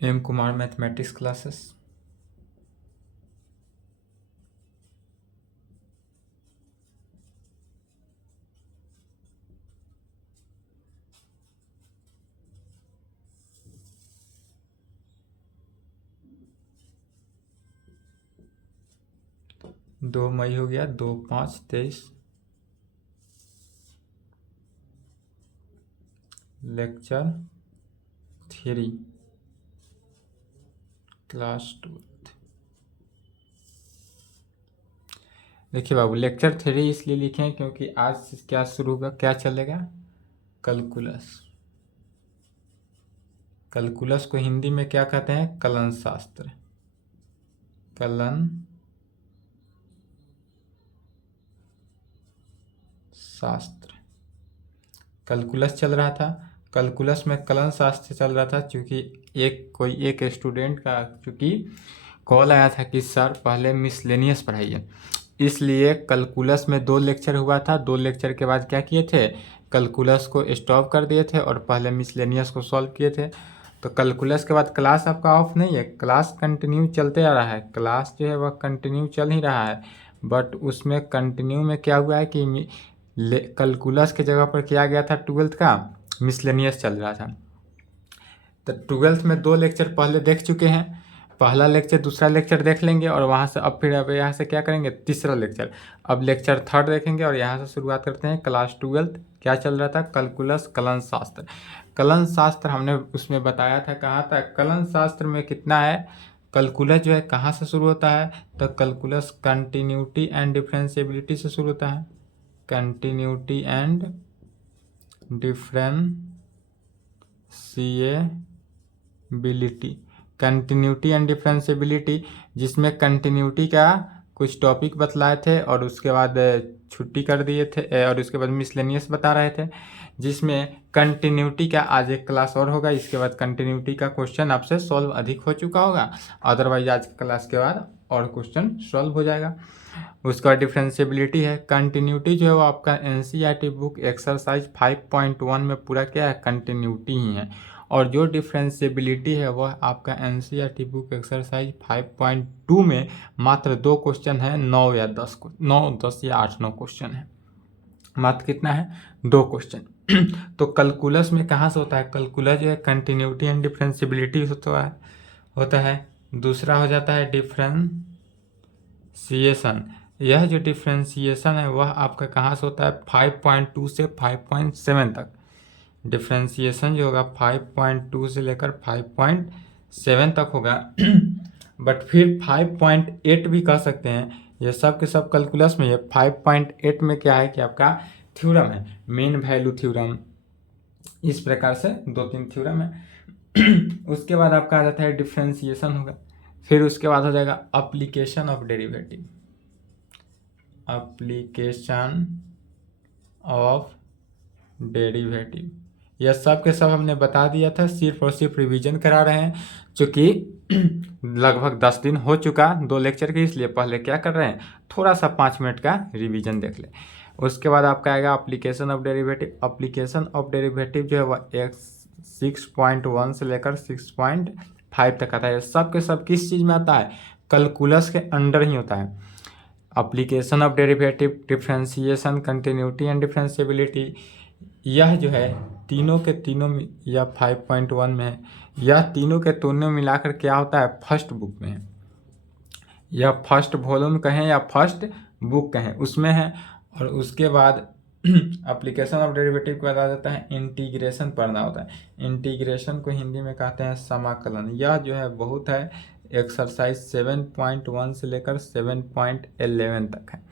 M Kumar mathematics classes. दो मई हो गया, 2/5/23। Lecture 3, class 12। देखिए बाबू, लेक्चर 3 इसलिए लिखे हैं क्योंकि आज से क्या शुरू होगा, क्या चलेगा, कैलकुलस। कैलकुलस को हिंदी में क्या कहते हैं, कलन शास्त्र। कलन शास्त्र। कैलकुलस चल रहा था, कैलकुलस में कलन शास्त्र चल रहा था, क्योंकि एक स्टूडेंट का चूँकि कॉल आया था कि सर पहले मिसलेनियस पढ़ाइए, इसलिए कैलकुलस में 2 लेक्चर हुआ था। 2 लेक्चर के बाद क्या किए थे, कैलकुलस को स्टॉप कर दिए थे और पहले मिसलेनियस को सॉल्व किए थे। तो कैलकुलस के बाद क्लास आपका ऑफ नहीं है, क्लास कंटिन्यू चलते आ रहा है। क्लास जो है वह कंटिन्यू चल ही रहा है, बट उसमें कंटिन्यू में क्या हुआ है कि कैलकुलस के जगह पर किया गया था 12th का, मिसलेनियस चल रहा था। तो 12th में 2 लेक्चर पहले देख चुके हैं, पहला लेक्चर दूसरा लेक्चर देख लेंगे और वहाँ से अब यहाँ से क्या करेंगे, तीसरा लेक्चर। अब लेक्चर 3rd देखेंगे और यहाँ से शुरुआत करते हैं। क्लास 12th क्या चल रहा था, कैलकुलस कलन शास्त्र। कलन शास्त्र हमने उसमें बताया था, कहाँ था, कलन शास्त्र में कितना है, कैलकुलस जो है कहाँ से शुरू होता है, तो कैलकुलस कंटिन्यूटी एंड डिफरेंशिएबिलिटी से शुरू होता है। Continuity and differentiability, continuity and differentiability, जिसमें कंटिन्यूटी का कुछ टॉपिक बतलाए थे और उसके बाद छुट्टी कर दिए थे और उसके बाद मिसलेनियस बता रहे थे, जिसमें कंटिन्यूटी का आज एक क्लास और होगा। इसके बाद कंटिन्यूटी का क्वेश्चन आपसे सॉल्व अधिक हो चुका होगा, अदरवाइज आज क्लास के बाद और क्वेश्चन सॉल्व हो जाएगा। उसका डिफरेंशिएबिलिटी है। कंटिन्यूटी जो है वो आपका एनसीईआरटी बुक एक्सरसाइज 5.1 में पूरा क्या है, कंटिन्यूटी ही है। और जो डिफरेंशिएबिलिटी है वह आपका एनसीईआरटी बुक एक्सरसाइज 5.2 में मात्र 2 क्वेश्चन है, 9 या 10 9 10 या 8-9 क्वेश्चन है, मात्र कितना है, 2 क्वेश्चन। तो कैलकुलस में कहाँ से होता है, कैलकुलस जो है कंटिन्यूटी एंड डिफरेंशिएबिलिटी होता है। दूसरा हो जाता है डिफरेंशिएशन। यह जो डिफरेंशिएशन है वह आपका कहाँ से होता है, 5.2 से 5.7 तक। डिफरेंशिएशन जो होगा 5.2 से लेकर 5.7 तक होगा। बट फिर 5.8 भी कह सकते हैं, ये सब के सब कैलकुलस में। ये 5.8 में क्या है कि आपका थ्योरम है, मेन वैल्यू थ्योरम। इस प्रकार से 2-3 थ्योरम है। उसके बाद आपका आ जाता है डिफरेंशिएशन होगा, फिर उसके बाद हो जाएगा application of derivative. Application of derivative, यह सब के सब हमने बता दिया था, सिर्फ और सिर्फ रिवीजन करा रहे हैं, चूँकि लगभग 10 दिन हो चुका 2 लेक्चर के, इसलिए पहले क्या कर रहे हैं, थोड़ा सा 5 मिनट का रिवीजन देख ले। उसके बाद आपका आएगा application of derivative. Application of derivative जो है वह 6.1 से लेकर 6.5 तक आता है। सब के सब किस चीज़ में आता है, कैलकुलस के अंडर ही होता है। Application of derivative, differentiation, continuity and differentiability, यह जो है तीनों के तीनों या 5.1 में है, यह तीनों के तीनों मिलाकर क्या होता है, फर्स्ट बुक में है। यह फर्स्ट वॉल्यूम कहें या फर्स्ट बुक कहें उसमें है। और उसके बाद एप्लीकेशन ऑफ डेरिवेटिव के बाद आ जाता है इंटीग्रेशन पढ़ना होता है। इंटीग्रेशन को हिंदी में कहते हैं समाकलन। यह जो है बहुत है, एक्सरसाइज 7.1 से लेकर 7.11 तक है।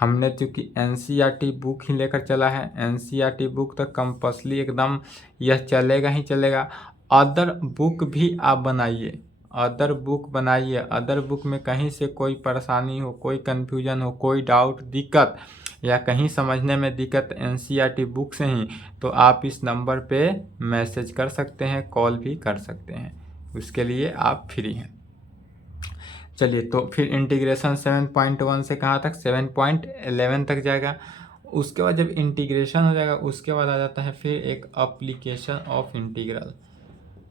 हमने चूँकि एनसीईआरटी बुक ही लेकर चला है, एनसीईआरटी बुक तो कंपल्सरी एकदम यह चलेगा ही चलेगा। अदर बुक भी आप बनाइए, अदर बुक बनाइए, अदर बुक में कहीं से कोई परेशानी हो, कोई कन्फ्यूजन हो, कोई डाउट, दिक्कत या कहीं समझने में दिक्कत एनसीईआरटी बुक से ही, तो आप इस नंबर पे मैसेज कर सकते हैं, कॉल भी कर सकते हैं, उसके लिए आप फ्री हैं। चलिए, तो फिर इंटीग्रेशन 7.1 से कहाँ तक, 7.11 तक जाएगा। उसके बाद जब इंटीग्रेशन हो जाएगा उसके बाद आ जाता है फिर एक एप्लीकेशन ऑफ इंटीग्रल।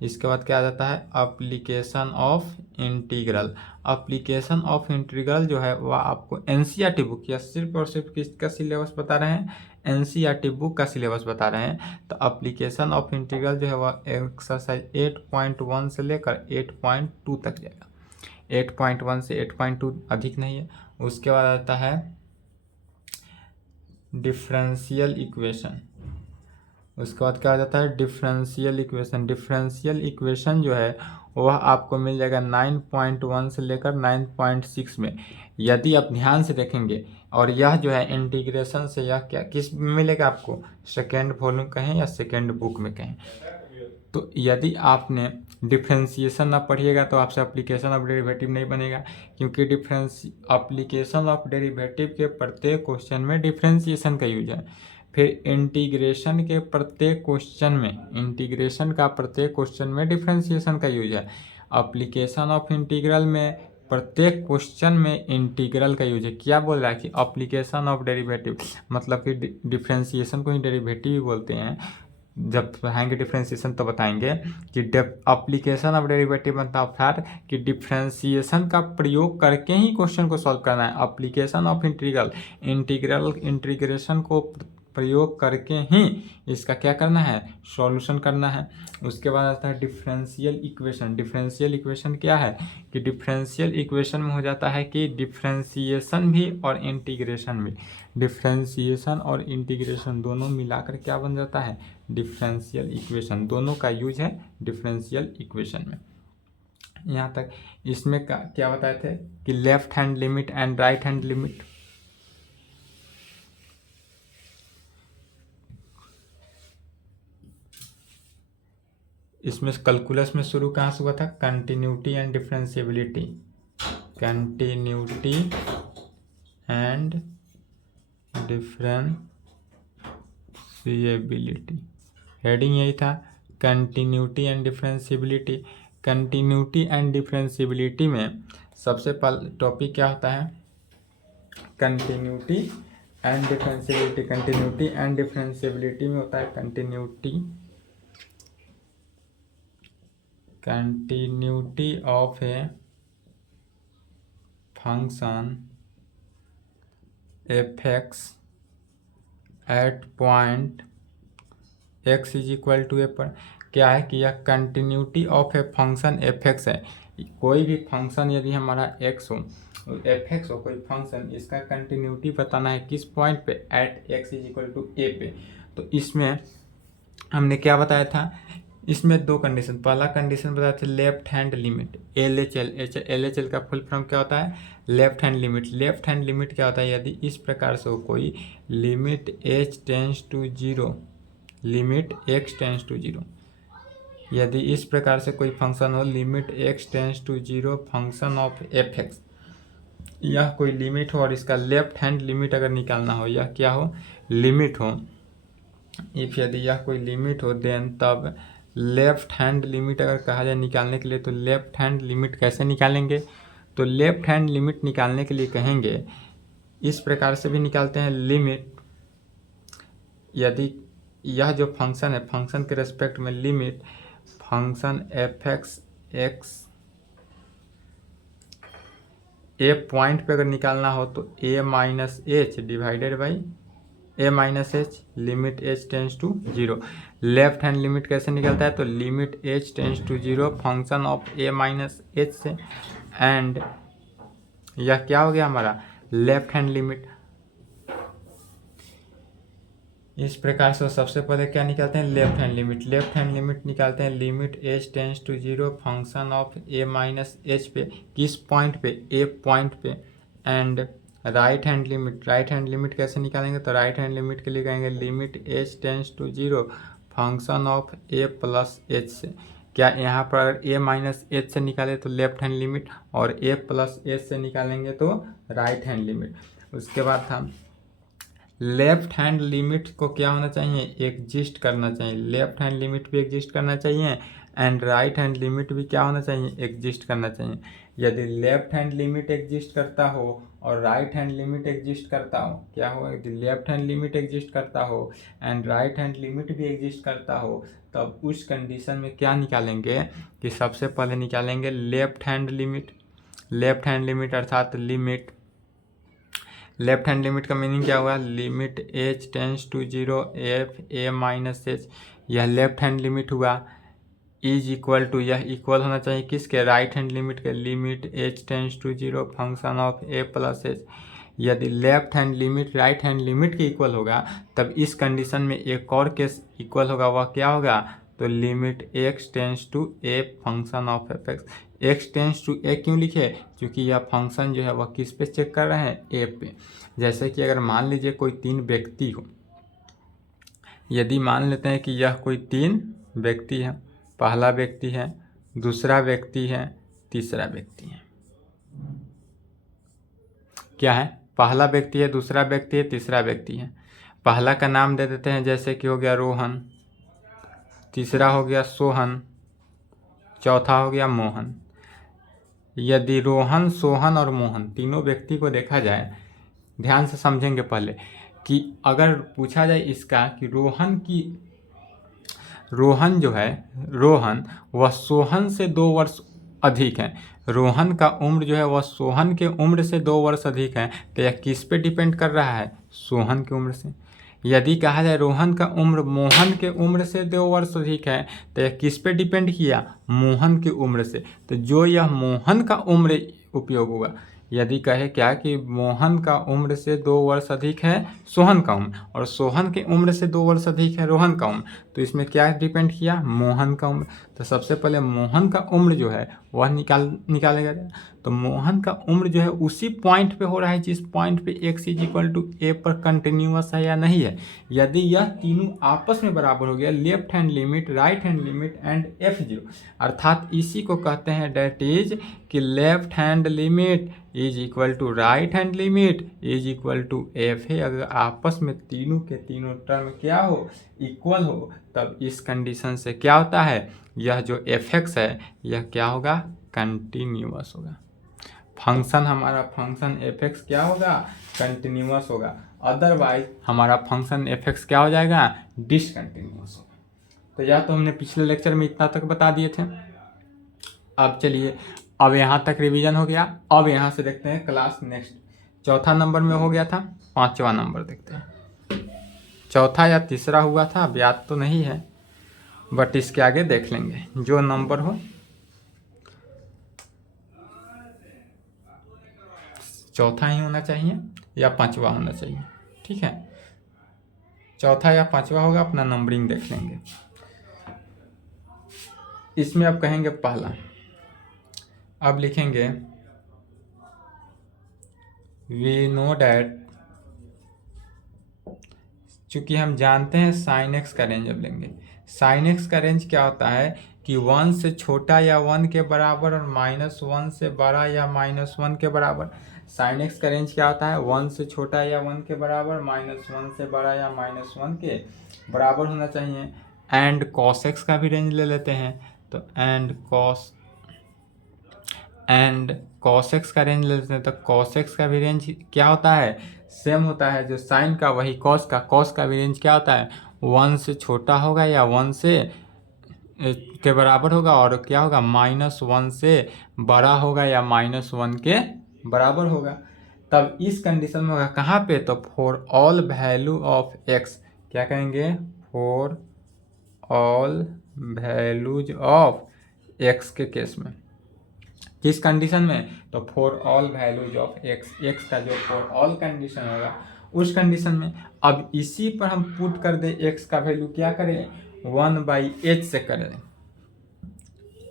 इसके बाद क्या आ जाता है application of integral. Application of integral जो है वह आपको एनसीईआरटी बुक या सिर्फ और सिर्फ किसका सिलेबस बता रहे हैं, एनसीईआरटी बुक का सिलेबस बता रहे हैं। तो एप्लीकेशन ऑफ इंटीग्रल जो है वह एक्सरसाइज 8.1 से लेकर 8.2 तक जाएगा। 8.1 से 8.2 अधिक नहीं है। उसके बाद आता है डिफरेंशियल इक्वेशन। उसके बाद क्या आ जाता है डिफरेंशियल इक्वेशन। डिफरेंशियल इक्वेशन जो है वह आपको मिल जाएगा 9.1 से लेकर 9.6 में। यदि आप ध्यान से देखेंगे और यह जो है इंटीग्रेशन से यह क्या किस में मिलेगा आपको, सेकेंड वॉल्यूम कहें या सेकेंड बुक में कहें। तो यदि आपने डिफ्रेंसिएशन ना पढ़िएगा तो आपसे एप्लीकेशन ऑफ डेरिवेटिव नहीं बनेगा, क्योंकि एप्लीकेशन ऑफ डेरिवेटिव के प्रत्येक क्वेश्चन में डिफ्रेंसिएशन का यूज है। फिर इंटीग्रेशन के प्रत्येक क्वेश्चन में, इंटीग्रेशन का प्रत्येक क्वेश्चन में डिफ्रेंसिएशन का यूज है। एप्लीकेशन ऑफ इंटीग्रल में प्रत्येक क्वेश्चन में इंटीग्रल का यूज है। क्या बोल रहा है कि एप्लीकेशन ऑफ डेरिवेटिव, मतलब कि डिफ्रेंसिएशन को ही डेरिवेटिव ही बोलते हैं। जब पढ़ाएंगे डिफ्रेंसिएशन तो बताएंगे कि एप्लीकेशन ऑफ डेरिवेटिव मतलब कि डिफ्रेंसिएशन का प्रयोग करके ही क्वेश्चन को सॉल्व करना है। एप्लीकेशन ऑफ इंटीग्रेशन को प्रयोग करके ही इसका क्या करना है, सॉल्यूशन करना है। उसके बाद आता है डिफरेंशियल इक्वेशन। डिफरेंशियल इक्वेशन क्या है कि डिफरेंशियल इक्वेशन में हो जाता है कि डिफरेंशिएशन भी और इंटीग्रेशन भी, डिफरेंशिएशन और इंटीग्रेशन दोनों मिलाकर क्या बन जाता है डिफरेंशियल इक्वेशन। दोनों का यूज है डिफरेंशियल इक्वेशन में। यहाँ तक इसमें क्या बताए थे कि left hand limit and right hand limit. इसमें कैलकुलस में शुरू कहाँ से हुआ था, continuity and differentiability. Continuity and differentiability, heading यही था, continuity and differentiability. Continuity and differentiability में सबसे पहला टॉपिक क्या होता है, continuity and differentiability. Continuity and differentiability में होता है continuity of a function fx at point x is equal to a पर। क्या है कि यह continuity of a function fx है। कोई भी फंक्शन यदि हमारा x हो, fx हो कोई फंक्शन, इसका कंटिन्यूटी बताना है किस पॉइंट पे, at x is equal to a पे। तो इसमें हमने क्या बताया था, इसमें दो कंडीशन। पहला कंडीशन बताया था लेफ्ट हैंड लिमिट, LHL का फुल फॉर्म क्या होता है, left hand limit. Left hand limit क्या होता है, यदि इस प्रकार से हो कोई limit h tends to zero, limit x tends to zero, यदि इस प्रकार से कोई फंक्शन हो limit x tends to zero function of fx, यह कोई लिमिट हो और इसका लेफ्ट हैंड लिमिट अगर निकालना हो, यह क्या हो लिमिट हो, इफ यदि यह कोई लिमिट हो देन तब लेफ्ट हैंड लिमिट अगर कहा जाए निकालने के लिए, तो लेफ्ट हैंड लिमिट कैसे निकालेंगे, तो लेफ्ट हैंड लिमिट निकालने के लिए कहेंगे इस प्रकार से भी निकालते हैं लिमिट, यदि यह जो फंक्शन है फंक्शन के रेस्पेक्ट में limit function fx x a point पे अगर निकालना हो तो a minus H divided by a minus H, limit h tends to zero. Left hand limit कैसे निकलता है, तो limit h tends to zero function of a minus H से, एंड यह क्या हो गया हमारा लेफ्ट हैंड लिमिट। इस प्रकार से सबसे पहले क्या निकालते हैं left hand limit. Left hand limit निकालते हैं limit h tends to zero function of a minus H पे, किस पॉइंट पे, a पॉइंट पे, and right hand limit. Right hand limit कैसे निकालेंगे, तो राइट हैंड लिमिट के लिए कहेंगे limit h tends to zero function of a plus H से। क्या यहाँ पर अगर a माइनस एच से निकाले तो लेफ्ट हैंड लिमिट, और a प्लस एच से निकालेंगे तो राइट हैंड लिमिट। उसके बाद था लेफ्ट हैंड लिमिट को क्या होना चाहिए, एग्जिस्ट करना चाहिए। लेफ्ट हैंड लिमिट भी एग्जिस्ट करना चाहिए एंड राइट हैंड लिमिट भी क्या होना चाहिए, एग्जिस्ट करना चाहिए। यदि लेफ्ट हैंड लिमिट एग्जिस्ट करता हो और राइट हैंड लिमिट एग्जिस्ट करता हो, क्या होगा, यदि लेफ्ट हैंड लिमिट एग्जिस्ट करता हो एंड राइट हैंड लिमिट भी एग्जिस्ट करता हो, तब उस कंडीशन में क्या निकालेंगे कि सबसे पहले निकालेंगे left hand limit. Left hand limit अर्थात लिमिट, लेफ्ट हैंड लिमिट का मीनिंग क्या हुआ, limit H tends to 0 f a minus h, यह लेफ्ट हैंड लिमिट हुआ। इज इक्वल टू, यह इक्वल होना चाहिए किसके, राइट हैंड लिमिट के, limit H tends to 0 function of a plus h. यदि left hand limit right hand limit के equal होगा तब इस कंडीशन में एक और केस इक्वल होगा, वह क्या होगा, तो limit x tends to a function of f x. X tends to a क्यों लिखे, क्योंकि यह फंक्शन जो है वह किस पे चेक कर रहे हैं, ए पे। जैसे कि अगर मान लीजिए कोई 3 व्यक्ति हो, यदि मान लेते हैं कि यह कोई 3 व्यक्ति है, पहला व्यक्ति है, दूसरा व्यक्ति है, तीसरा व्यक्ति है, क्या है, पहला व्यक्ति है, दूसरा व्यक्ति है, तीसरा व्यक्ति है। पहला का नाम दे देते हैं, जैसे कि हो गया रोहन, तीसरा हो गया सोहन, चौथा हो गया मोहन। यदि रोहन, सोहन और मोहन तीनों व्यक्ति को देखा जाए, ध्यान से समझेंगे पहले कि अगर पूछा जाए इसका कि रोहन जो है, रोहन वह सोहन से 2 वर्ष अधिक है, रोहन का उम्र जो है वह सोहन के उम्र से 2 वर्ष अधिक है, तो यह किस पे डिपेंड कर रहा है, सोहन की उम्र से। यदि कहा जाए रोहन का उम्र मोहन के उम्र से 2 वर्ष अधिक है, तो यह किस पे डिपेंड किया, मोहन की उम्र से। तो जो यह मोहन का उम्र उपयोग हुआ, यदि कहे क्या कि मोहन का उम्र से 2 वर्ष अधिक है सोहन का उम्र, और सोहन के उम्र से 2 वर्ष अधिक है रोहन का उम्र, तो इसमें क्या डिपेंड किया, मोहन का उम्र। तो सबसे पहले मोहन का उम्र जो है वह निकालेगा। तो मोहन का उम्र जो है उसी पॉइंट पे हो रहा है जिस पॉइंट पे x is equal to a पर कंटिन्यूअस है या नहीं है। यदि यह तीनों आपस में बराबर हो गया, left hand limit, right hand limit and f0, अर्थात इसी को कहते हैं डेट इज कि left hand limit is equal to right hand limit is equal to F है। अगर आपस में तीनों के तीनों टर्म क्या हो, इक्वल हो, तब इस कंडीशन से क्या होता है, यह जो एफ एक्स है यह क्या होगा, कंटिन्यूअस होगा। फंक्शन हमारा फंक्शन एफ एक्स क्या होगा, कंटिन्यूअस होगा। अदरवाइज हमारा फंक्शन एफ एक्स क्या हो जाएगा, डिसकंटिन्यूअस होगा। तो यह तो हमने पिछले लेक्चर में इतना तक बता दिए थे। अब चलिए, अब यहाँ तक रिवीजन हो गया। अब यहाँ से देखते हैं क्लास नेक्स्ट, चौथा नंबर में हो गया था, 5वां नंबर देखते हैं। चौथा या तीसरा हुआ था, अब याद तो नहीं है, बट इसके आगे देख लेंगे, जो नंबर हो। चौथा ही होना चाहिए या 5वां होना चाहिए, ठीक है, चौथा या 5वां होगा, अपना नंबरिंग देख लेंगे। इसमें अब कहेंगे पहला, अब लिखेंगे वी नो डैट, चूंकि हम जानते हैं साइन एक्स का रेंज। अब लेंगे साइन एक्स का रेंज क्या होता है कि 1 से छोटा या 1 के बराबर और -1 से बड़ा या -1 के बराबर। साइन एक्स का रेंज क्या होता है, 1 से छोटा या 1 के बराबर, -1 से बड़ा या -1 के बराबर होना चाहिए। एंड कॉस एक्स का भी रेंज ले लेते हैं, तो एंड कॉस एक्स का रेंज ले लेते हैं, तो कॉस एक्स का भी रेंज क्या होता है, सेम होता है जो साइन का वही कॉस का भी रेंज क्या होता है, 1 से छोटा होगा या 1 से के बराबर होगा, और क्या होगा, -1 से बड़ा होगा या -1 के बराबर होगा। तब इस कंडीशन में होगा कहाँ पे, तो for all value of x, क्या कहेंगे, for all values of x के केस में। किस कंडीशन में, तो for all values of x, x का जो फॉर ऑल कंडीशन होगा उस कंडीशन में। अब इसी पर हम पुट कर दे एक्स का वैल्यू क्या करें, 1/h से करें।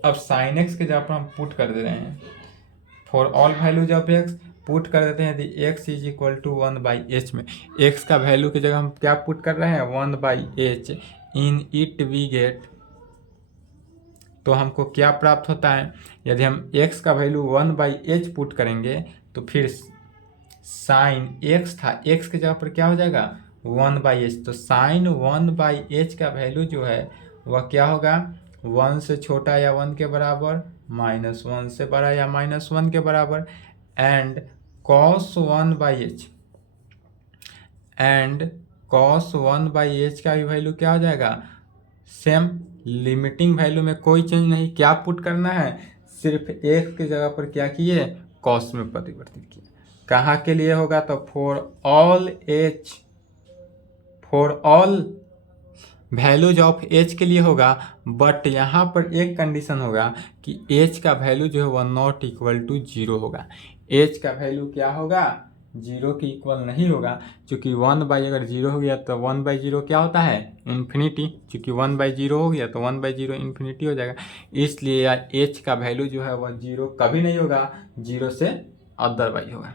अब साइन एक्स के जगह पर हम पुट कर दे रहे हैं for all values of x, put कर देते हैं यदि x is equal to 1/h में। x का वैल्यू की जगह हम क्या पुट कर रहे हैं, 1/h। In it we get, तो हमको क्या प्राप्त होता है, यदि हम x का वैल्यू 1/h पुट करेंगे तो फिर साइन x था, x की जगह पर क्या हो जाएगा, 1/h। तो साइन 1/h का वैल्यू जो है वह क्या होगा, 1 से छोटा या 1 के बराबर, -1 से बड़ा या -1 के बराबर, and cos 1/h, and cos 1/h का भी वैल्यू क्या हो जाएगा, सेम। लिमिटिंग वैल्यू में कोई चेंज नहीं, क्या पुट करना है, सिर्फ एक की जगह पर क्या किए, cos में परिवर्तित किए। कहाँ के लिए होगा, तो for all values of h के लिए होगा, बट यहाँ पर एक कंडीशन होगा कि h का वैल्यू जो है वह नॉट इक्वल टू 0 होगा। h का वैल्यू क्या होगा, 0 के इक्वल नहीं होगा, क्योंकि 1/, अगर 0 हो गया तो 1/0 क्या होता है, इन्फिनिटी। क्योंकि 1/0 हो गया तो 1/0 इन्फिनिटी हो जाएगा। इसलिए यार h का वैल्यू जो है वह 0 कभी नहीं होगा, 0 से अदरवाइज होगा।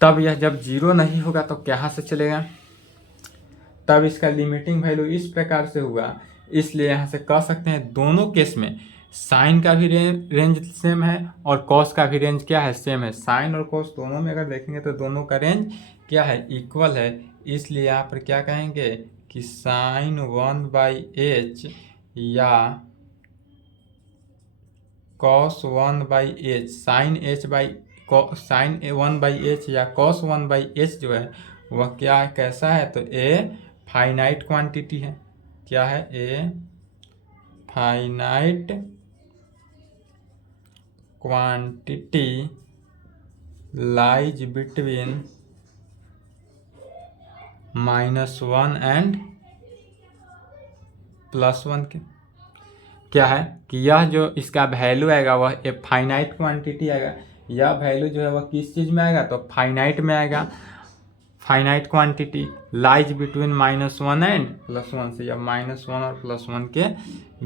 तब यह जब 0 नहीं होगा तो कहाँ से चलेगा, तब इसका लिमिटिंग वैल्यू इस प्रकार से हुआ। इसलिए यहाँ से कह सकते हैं दोनों केस में साइन का भी रेंज सेम है और कॉस का भी रेंज क्या है, सेम है। साइन और कॉस दोनों में अगर देखेंगे तो दोनों का रेंज क्या है, इक्वल है। इसलिए यहाँ पर क्या कहेंगे कि साइन 1/h या कॉस 1/h, साइन 1/h या कॉस 1/h जो है वह क्या है, कैसा है, तो ए फाइनाइट क्वांटिटी है। क्या है, ए finite quantity lies between -1 and +1 के। क्या है कि यह जो इसका वैल्यू आएगा वह ए फाइनाइट क्वांटिटी आएगा। यह वैल्यू जो है वह किस चीज़ में आएगा, तो फाइनाइट में आएगा। Finite quantity lies between -1 and +1 से, या -1 और +1 के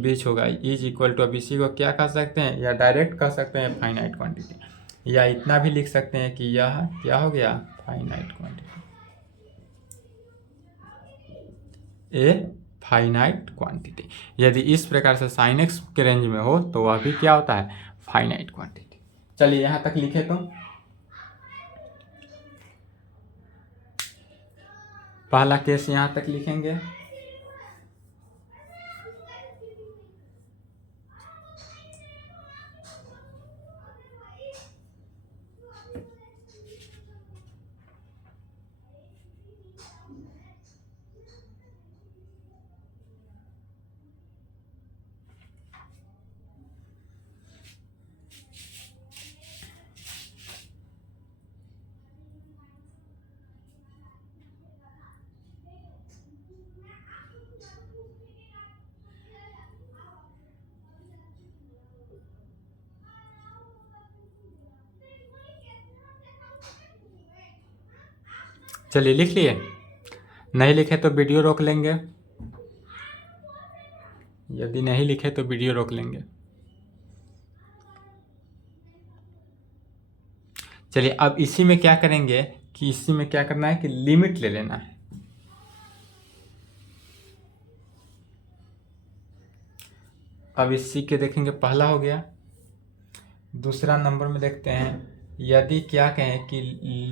बीच होगा। इज इक्वल टू, अब इसी को क्या कह सकते हैं, या डायरेक्ट कह सकते हैं फाइनाइट क्वांटिटी, या इतना भी लिख सकते हैं कि यह क्या हो गया, finite quantity, a finite quantity. यदि इस प्रकार से साइन एक्स के रेंज में हो तो वह भी क्या होता है, फाइनाइट क्वांटिटी। चलिए यहाँ तक लिखे तो पहला केस यहाँ तक लिखेंगे। चलिए लिख लिए, नहीं लिखे तो वीडियो रोक लेंगे, यदि नहीं लिखे तो वीडियो रोक लेंगे। चलिए अब इसी में क्या करेंगे कि इसी में क्या करना है कि लिमिट ले लेना है। अब इसी के देखेंगे, पहला हो गया। दूसरा नंबर में देखते हैं, यदि क्या कहें कि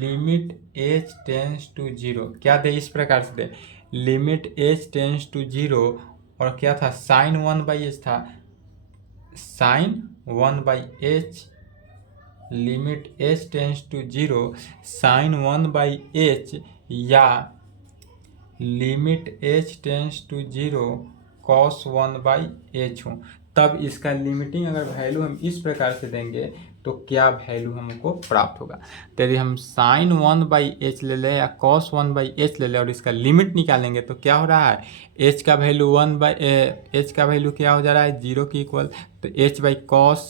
लिमिट h टेंस टू 0, क्या दे, इस प्रकार से दे, लिमिट h टेंस टू 0, और क्या था, साइन 1/h था, sine 1/h, limit h tends to 0 sine 1/h, या limit h tends to 0 cos 1/h हो। तब इसका लिमिटिंग अगर वैल्यू हम इस प्रकार से देंगे तो क्या वैल्यू हमको प्राप्त होगा। तो यदि हम साइन 1/h ले लें या कॉस 1/h ले लें और इसका लिमिट निकालेंगे तो क्या हो रहा है, h का वैल्यू h का वैल्यू क्या हो जा रहा है, 0 के इक्वल। तो h/cos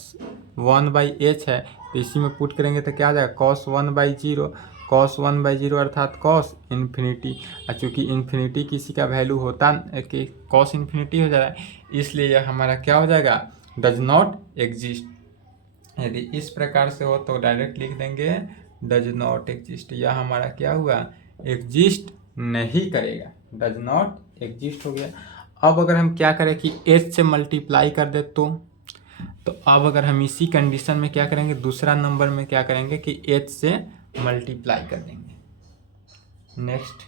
1/h है, तो इसी में पुट करेंगे तो क्या आ जाएगा, cos 1/0, cos 1/0 अर्थात cos इन्फिनिटी। और चूँकि इन्फिनिटी किसी का वैल्यू होता कि cos इन्फिनिटी हो जा रहा है, इसलिए यह हमारा क्या हो जाएगा, डज नॉट एग्जिस्ट। यदि इस प्रकार से हो तो डायरेक्ट लिख देंगे डज नॉट एग्जिस्ट। यह हमारा क्या हुआ, एग्जिस्ट नहीं करेगा, डज नॉट एग्जिस्ट हो गया। अब अगर हम क्या करें कि h से मल्टीप्लाई कर दे तो अब अगर हम इसी कंडीशन में क्या करेंगे, दूसरा नंबर में क्या करेंगे कि h से मल्टीप्लाई कर देंगे। नेक्स्ट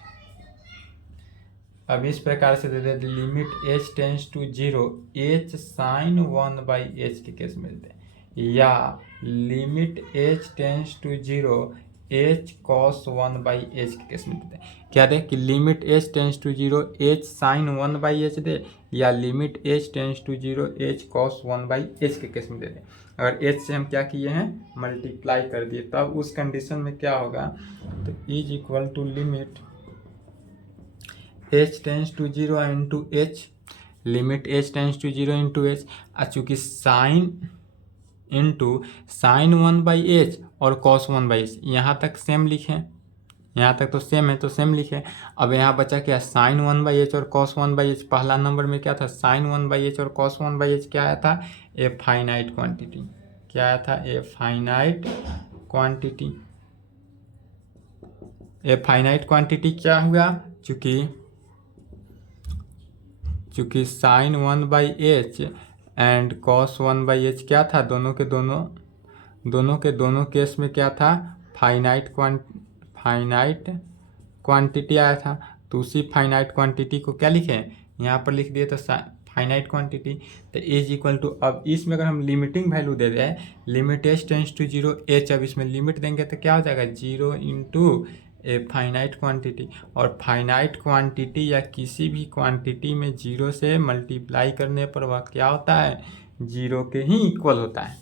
अब इस प्रकार से दे दे limit H tends to zero h sine 1/h के केस में देते हैं, या limit H tends to zero h cos 1/h के केस में देते हैं। क्या दे कि limit H tends to zero h sine 1/h दे, या limit H tends to zero h cos 1/h के केस में दे दें। अगर h से हम क्या किए हैं, मल्टीप्लाई कर दिए, तब उस कंडीशन में क्या होगा, तो is equal to limit h tends to zero into H, limit h tends to zero into H, चूँकि साइन इंटू साइन 1/h और कॉस 1/h यहाँ तक सेम लिखें, यहाँ तक तो सेम है तो सेम लिखे। अब यहाँ बचा क्या, साइन 1/h और कॉस 1/h। पहला नंबर में क्या था, साइन 1/h और कॉस 1/h क्या आया था, ए फाइनाइट क्वांटिटी। क्या आया था, ए finite quantity. A finite quantity क्या हुआ, चूँकि sign 1/h and cos 1/h क्या था, दोनों के दोनों केस में क्या था, फाइनाइट क्वांटिटी आया था। तो उसी फाइनाइट क्वांटिटी को क्या लिखें, यहाँ पर लिख दिए तो फाइनाइट क्वांटिटी। तो एज इक्वल टू, अब इसमें अगर हम लिमिटिंग वैल्यू दे दें, limit H tends to zero H, अब इसमें लिमिट देंगे तो क्या हो जाएगा, zero into a finite quantity. और फाइनाइट क्वांटिटी या किसी भी क्वांटिटी में जीरो से मल्टीप्लाई करने पर वह क्या होता है, जीरो के ही इक्वल होता है।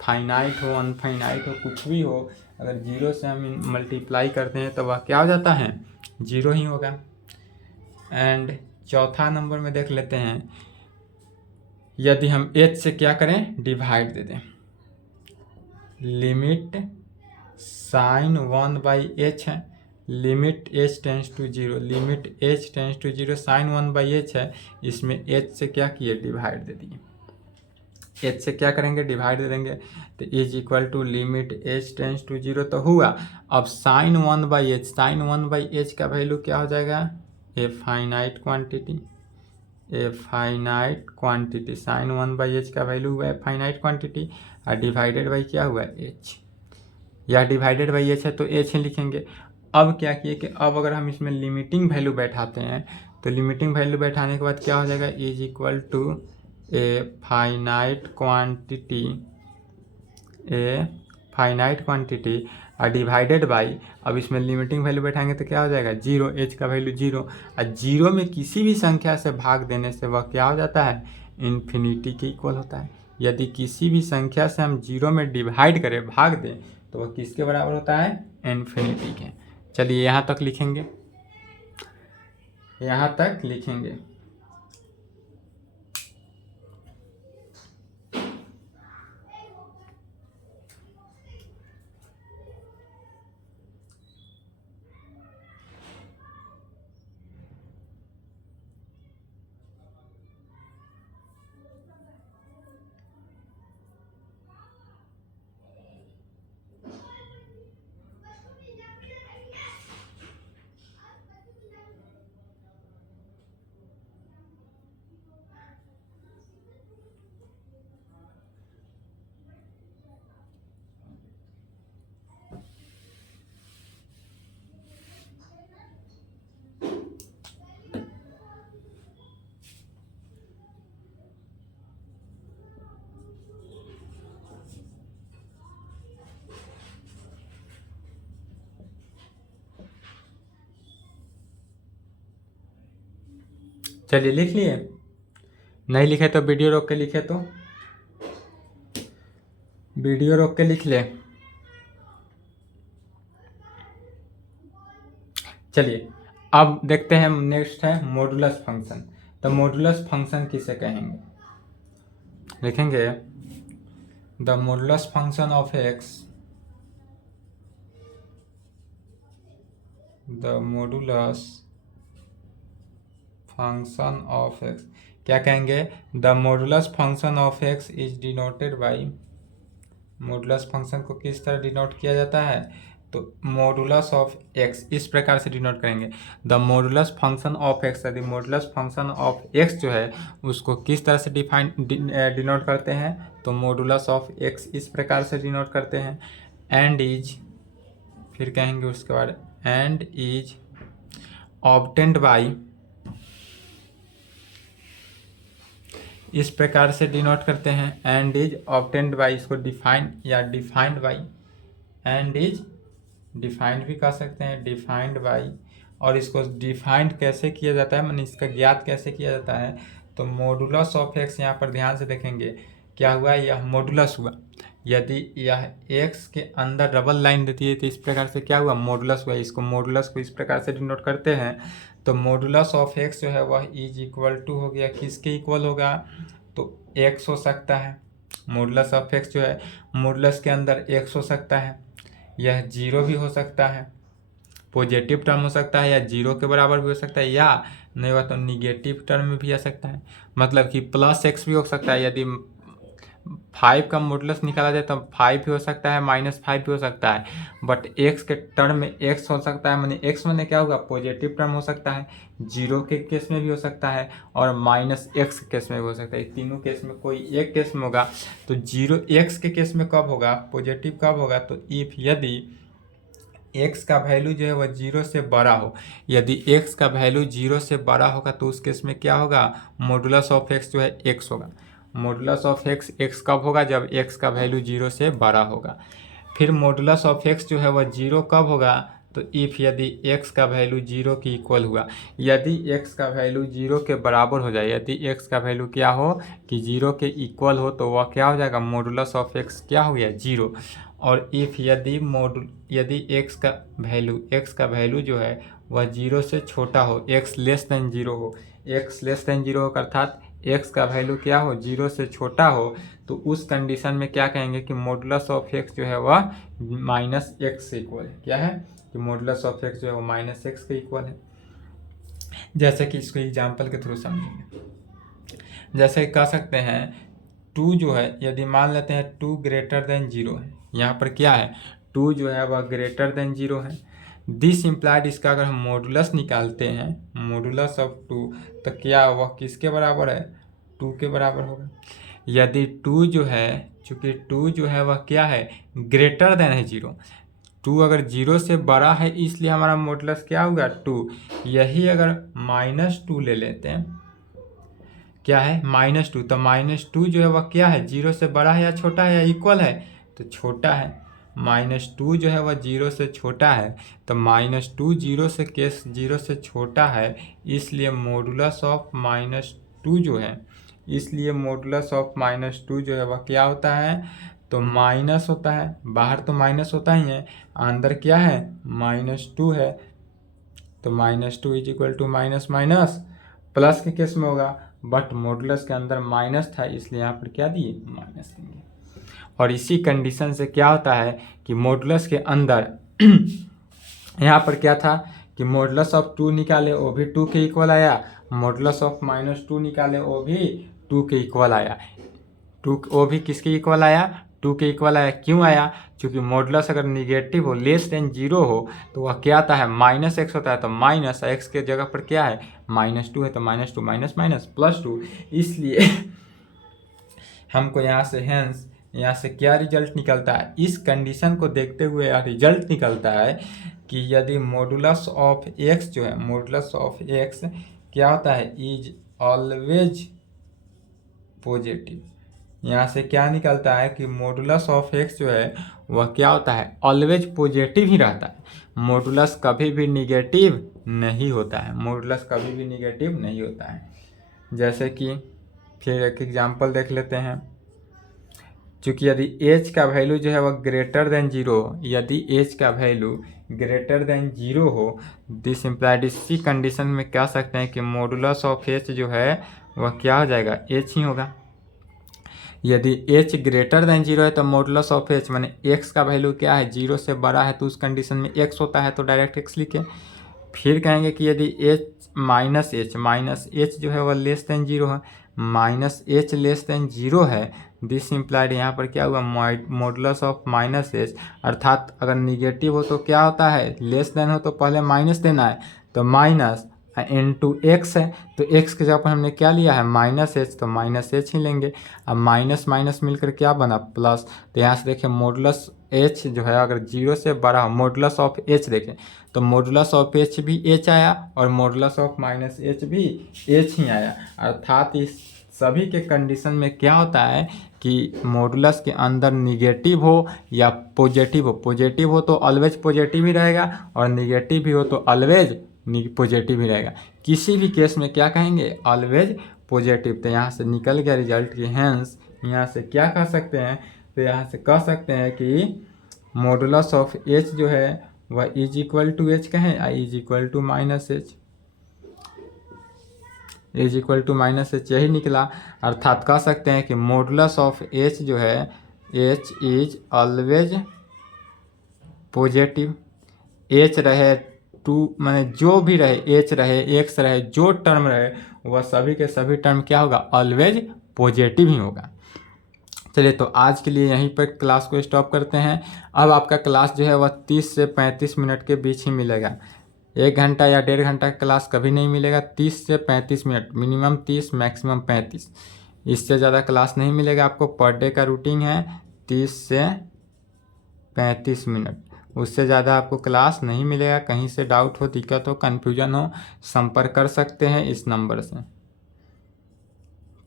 फाइनाइट हो अनफाइनाइट हो कुछ भी हो, अगर जीरो से हम मल्टीप्लाई करते हैं तो वह क्या हो जाता है, जीरो ही होगा। एंड चौथा नंबर में देख लेते हैं, यदि हम h से क्या करें, डिवाइड दे दें, लिमिट साइन 1/h है, limit h tends to zero, limit h tends to zero sine 1/h है, इसमें h से क्या किए, डिवाइड दे दिए। h से क्या करेंगे, डिवाइड दे देंगे, तो is equal to limit h tends to zero तो हुआ। अब साइन 1/h, साइन 1/h का वैल्यू क्या हो जाएगा, a finite quantity. A finite quantity sine 1/h का वैल्यू हुआ है फाइनाइट क्वांटिटी, और डिवाइडेड बाई क्या हुआ, h, या डिवाइडेड बाई h है तो h ही लिखेंगे। अब क्या किए कि अब अगर हम इसमें लिमिटिंग वैल्यू बैठाते हैं, तो लिमिटिंग वैल्यू बैठाने के बाद क्या हो जाएगा, is equal to a finite quantity और डिवाइडेड बाई, अब इसमें लिमिटिंग वैल्यू बैठाएंगे तो क्या हो जाएगा, जीरो, एच का वैल्यू जीरो, और जीरो में किसी भी संख्या से भाग देने से वह क्या हो जाता है, इन्फिनिटी के इक्वल होता है। यदि किसी भी संख्या से हम जीरो में डिवाइड करें, भाग दें, तो वह किसके बराबर होता है, इन्फिनिटी के। चलिए यहाँ तक लिखेंगे, यहाँ तक लिखेंगे। चलिए लिख लिए, नहीं लिखे तो वीडियो रोक के लिखे, तो वीडियो रोक के लिख ले। चलिए अब देखते हैं, नेक्स्ट है मॉडुलस फंक्शन। तो मॉडुलस फंक्शन किसे कहेंगे, लिखेंगे the modulus function of x, the modulus function of x, क्या कहेंगे, the modulus function of x is denoted by, modulus function को किस तरह डिनोट किया जाता है, तो मॉडुलस ऑफ एक्स इस प्रकार से डिनोट करेंगे, the modulus function of x. यदि मॉडुलस फंक्शन ऑफ एक्स जो है उसको किस तरह से डिनोट करते हैं, तो मॉडुलस ऑफ एक्स इस प्रकार से डिनोट करते हैं, एंड इज, फिर कहेंगे उसके बाद एंड इज ऑब्टेन्ड बाई, इस प्रकार से डिनोट करते हैं, एंड इज ऑब्टेन्ड बाई, इसको डिफाइंड या defined by, and is defined भी कह सकते हैं, डिफाइंड बाई। और इसको डिफाइंड कैसे किया जाता है, मैंने इसका ज्ञात कैसे किया जाता है, तो मॉडुलस ऑफ एक्स, यहाँ पर ध्यान से देखेंगे क्या हुआ, यह मॉडुलस हुआ। यदि यह एक्स के अंदर डबल लाइन देती है तो इस प्रकार से क्या हुआ, मॉडुलस हुआ। इसको मॉडुलस को इस प्रकार से डिनोट करते हैं, तो मॉडुलस ऑफ एक्स जो है वह इज इक्वल टू हो गया, किसके इक्वल होगा, तो एक्स हो सकता है। मॉडुलस ऑफ एक्स जो है मॉडुलस के अंदर एक्स हो सकता है, यह जीरो भी हो सकता है, पॉजिटिव टर्म हो सकता है, या जीरो के बराबर भी हो सकता है, या नहीं हुआ तो निगेटिव टर्म में भी आ सकता है, मतलब कि प्लस एक्स भी हो सकता है। यदि 5 का मॉडुलस निकाला जाए तो 5 भी हो सकता है, -5 भी हो सकता है, बट एक्स के टर्म में एक्स हो सकता है, मैंने एक्स मैंने क्या होगा, पॉजिटिव टर्म हो सकता है, जीरो के केस में भी हो सकता है और -x के केस में भी हो सकता है। तीनों केस में कोई एक केस में होगा, तो जीरो एक्स के केस में कब होगा, पॉजिटिव कब होगा, तो इफ यदि x का वैल्यू जो है वह जीरो से बड़ा हो, यदि x का वैल्यू जीरो से बड़ा होगा तो उस केस में क्या होगा, मॉडुलस ऑफ x जो है x होगा। मॉडुलस ऑफ x कब होगा, जब x का वैल्यू जीरो से बड़ा होगा। फिर मॉडुलस ऑफ x जो है वह जीरो कब होगा, तो इफ़ यदि x का वैल्यू जीरो के इक्वल हुआ, यदि x का वैल्यू जीरो के बराबर हो जाए, यदि x का वैल्यू क्या हो कि जीरो के इक्वल हो, तो वह क्या हो जाएगा, मॉडुलस ऑफ x क्या हो गया, जीरो। और इफ़ यदि x का वैल्यू जो है वह जीरो से छोटा हो, x लेस देन जीरो हो, x लेस देन जीरो हो अर्थात x का वैल्यू क्या हो, जीरो से छोटा हो, तो उस कंडीशन में क्या कहेंगे कि मॉडुलस ऑफ x जो है वह -x से इक्वल है। क्या है कि मॉडुलस ऑफ x जो है वो -x के इक्वल है। जैसे कि इसको एग्जाम्पल के थ्रू समझेंगे, जैसे कह सकते हैं 2 जो है, यदि मान लेते हैं 2 ग्रेटर देन जीरो है, यहाँ पर क्या है 2 जो है वह ग्रेटर देन जीरो है, दिस इम्प्लाइड, इसका अगर हम मॉडुलस निकालते हैं, मॉडुलस ऑफ 2, तो क्या वह किसके बराबर है, 2 के बराबर होगा। यदि 2 जो है, चूँकि 2 जो है वह क्या है, ग्रेटर देन है जीरो, 2 अगर जीरो से बड़ा है इसलिए हमारा मॉडुलस क्या होगा 2। यही अगर -2 ले लेते हैं, क्या है -2, तो -2 जो है वह क्या है, जीरो से बड़ा है या छोटा है या इक्वल है, तो छोटा है। -2 जो है वह जीरो से छोटा है, तो -2 जीरो से छोटा है, इसलिए मॉडुलस ऑफ -2 जो है, इसलिए मॉडुलस ऑफ -2 जो है वह क्या होता है, तो माइनस होता है। बाहर तो माइनस होता ही है, अंदर क्या है, -2 है, तो -2 is equal to minus minus plus के केस में होगा, बट मॉडुलस के अंदर माइनस था इसलिए यहाँ पर क्या दिए, माइनस देंगे। और इसी कंडीशन से क्या होता है कि मॉडुलस के अंदर यहाँ पर क्या था कि मॉडुलस ऑफ 2 निकाले वो भी 2 के इक्वल आया, मॉडुलस ऑफ -2 निकाले वो भी 2 के इक्वल आया, 2 वो भी किसके इक्वल आया, 2 के इक्वल आया। क्यों आया, क्योंकि मॉडुलस अगर निगेटिव हो, लेस देन जीरो हो, तो वह क्या आता है, -x होता है, तो माइनस x के जगह पर क्या है, -2 है, तो -2 माइनस माइनस +2, इसलिए हमको यहाँ से क्या रिजल्ट निकलता है, इस कंडीशन को देखते हुए रिजल्ट निकलता है कि यदि मॉडुलस ऑफ x जो है, मॉडुलस ऑफ x क्या होता है, इज ऑलवेज पॉजिटिव। यहाँ से क्या निकलता है कि मॉडुलस ऑफ x जो है वह क्या होता है, ऑलवेज पॉजिटिव ही रहता है, मॉडुलस कभी भी निगेटिव नहीं होता है, मॉडुलस कभी भी निगेटिव नहीं होता है। जैसे कि फिर एक एग्जांपल देख लेते हैं, चूँकि यदि h का वैल्यू जो है वह ग्रेटर देन जीरो, यदि h का वैल्यू ग्रेटर देन जीरो हो, दिस इम्प्लाइड, इसी कंडीशन में कह सकते हैं कि मॉडुलस ऑफ h जो है वह क्या हो जाएगा, h ही होगा। यदि h ग्रेटर देन जीरो है तो मॉडुलस ऑफ h माने x का वैल्यू क्या है, जीरो से बड़ा है, तो उस कंडीशन में x होता है, तो डायरेक्ट x लिखे। फिर कहेंगे कि यदि माइनस h जो है वह लेस देन जीरो है, -h लेस देन जीरो है, दिस इम्प्लाइड यहाँ पर क्या हुआ, मॉडुलस ऑफ -h, अर्थात अगर निगेटिव हो तो क्या होता है, लेस देन हो तो पहले माइनस देना है, तो माइनस इंटू x है, तो x के जगह पर हमने क्या लिया है, -h, तो -h ही लेंगे। अब माइनस माइनस मिलकर क्या बना, प्लस। तो यहाँ से देखें मॉडुलस h जो है अगर जीरो से बड़ा हो, मॉडुलस ऑफ h देखें तो मॉडुलस ऑफ h भी h आया और मॉडुलस ऑफ -h भी h ही आया, अर्थात इस सभी के कंडीशन में क्या होता है कि मॉडुलस के अंदर निगेटिव हो या पॉजिटिव हो तो ऑलवेज पॉजिटिव ही रहेगा, और निगेटिव भी हो तो ऑलवेज पॉजिटिव ही रहेगा। किसी भी केस में क्या कहेंगे, ऑलवेज पॉजिटिव। तो यहाँ से निकल गया रिजल्ट की हैंस यहाँ से क्या कह सकते हैं, तो यहाँ से कह सकते हैं कि मॉडुलस ऑफ एच जो है वह इज इक्वल टू एच कहें, is equal to minus H, is equal to minus H यही निकला। अर्थात कह सकते हैं कि मॉडुलस ऑफ एच जो है H is always positive. H रहे टू माने जो भी रहे, एच रहे एक्स रहे, जो टर्म रहे वह सभी के सभी टर्म क्या होगा, ऑलवेज पॉजिटिव ही होगा। चलिए तो आज के लिए यहीं पर क्लास को स्टॉप करते हैं। अब आपका क्लास जो है वह 30 से 35 मिनट के बीच ही मिलेगा। 1 घंटा या 1.5 घंटा का क्लास कभी नहीं मिलेगा। 30 से 35 मिनट, मिनिमम 30 मैक्सिमम 35, इससे ज़्यादा क्लास नहीं मिलेगा आपको। पर डे का रूटीन है 30 से 35 मिनट, उससे ज़्यादा आपको क्लास नहीं मिलेगा। कहीं से डाउट हो, दिक्कत हो, कन्फ्यूजन हो, संपर्क कर सकते हैं इस नंबर से।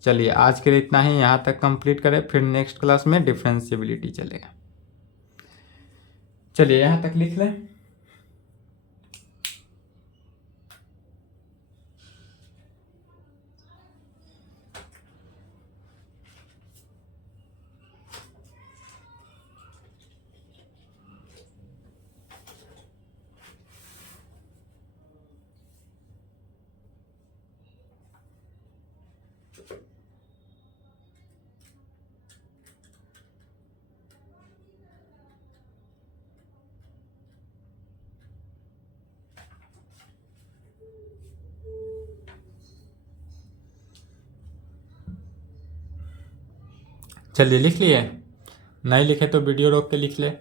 चलिए आज के लिए इतना ही, यहाँ तक कंप्लीट करें, फिर नेक्स्ट क्लास में डिफरेंशिएबिलिटी चलेगा। चलिए यहाँ तक लिख लें। चलिए लिख लिए, नहीं लिखे तो वीडियो रोक के लिख ले।